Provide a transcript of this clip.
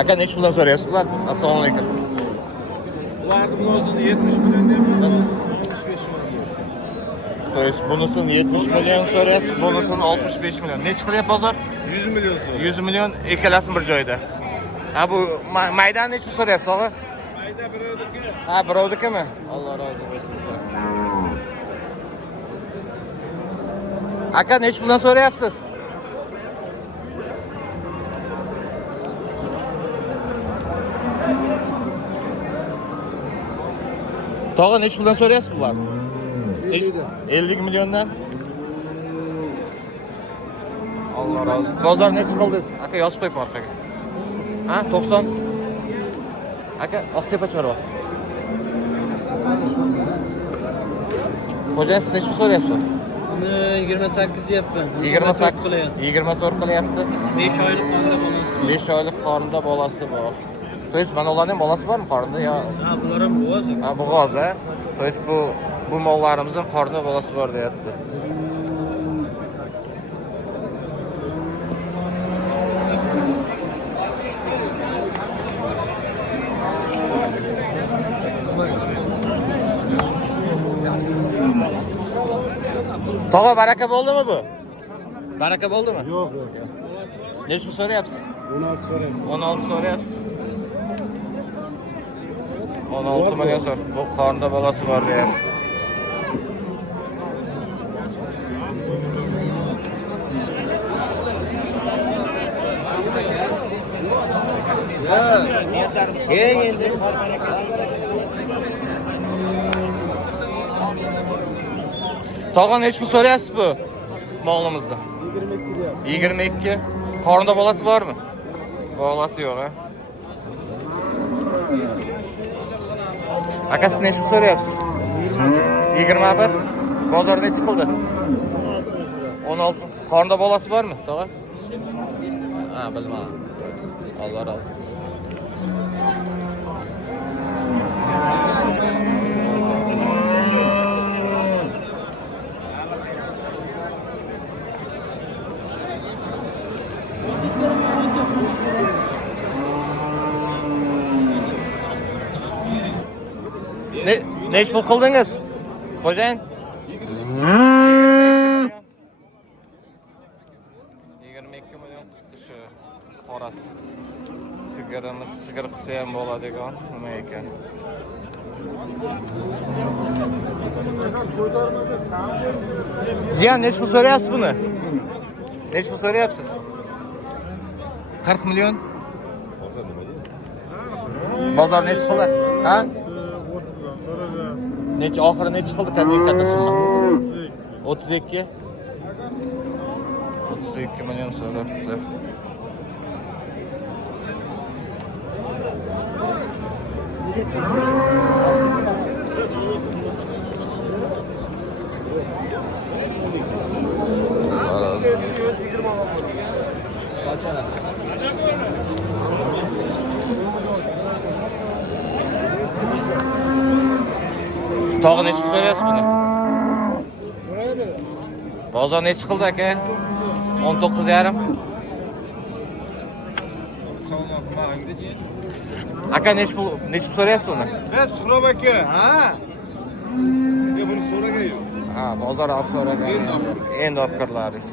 Aka neç puldan so'rayapsizlar? Assalomu alaykum. Ularning o'zini 70 million deyapman. 65 million. To есть bunisini 70 million so'rayapsiz, bunisini 65 million. Nech qilyapti bozor? 100 million so'ra. 100 million ikkalasi bir joyda. Ha bu maydan nech pul so'rayapsiz, og'a? Mayda birovniki. Ha, birovnikimi? Alloh rozi bo'lsin. Aka nech puldan so'rayapsiz? Tog'a nech puldan so'rayapsiz bular? 50 milliondan. Alloh rozi. Bozor nech qildingiz? Aka yozib qo'yib orqaga. Ha, 90. Aka, Oqtepa chorva. Xo'jayin siz nech pul so'rayapsiz? 28 deyapman. 28 24 qilyapti. 5 oylik qornida bolasi. 5 oylik qornida bolasi bor. To есть mana ularning bolasi bormi qornida yo? Ha, bular ham bo'g'oz. Ha, bo'g'oz, ha. To есть bu mollarimizning qornida bolasi bor deyapti. Tog'a baraka bo'ldimi bu? Baraka bo'ldimi? Yo'q. Nech pul so'rayapsiz? 16 so'rayman. 16 so'rayapsiz. 16 million so'r. Bu qornida bolasi bor deyapti. Keyin endi Tog'a nech pul so'rayapsiz bu mo'g'limizda? 22 deyapman. 22. Qornida bolasi bormi? Bolasi yo'q, ha. Aka siz nech pul so'rayapsiz? 21. Bozor nech qildi? 16. Qornida bolasi bormi, tog'a? Ha, bilmadim. Alloh rozi. Nech pul qildingiz? Xo'jayin? 22 million tutdi shu qorasi. Sigir qilsa ham bo'ladigan nima ekan? Ziyan nech pul so'rayapsiz buni? Nech pul so'rayapsiz? 40 million. Bozor nech qildi? Ha? 30 so'radim. Nech oxiri nech qildi katta summa? 32. 32 million so'rabdi. Tog'a nech pul so'rayapsiz buni? Bozor nech qildi aka? 19,5. Aka nech pul so'rayapsiz uni? Suhrob aka, ha? Ya buni so'ragan yo'q. Ha, bozor so'ragan. Endi olib kirlaringiz.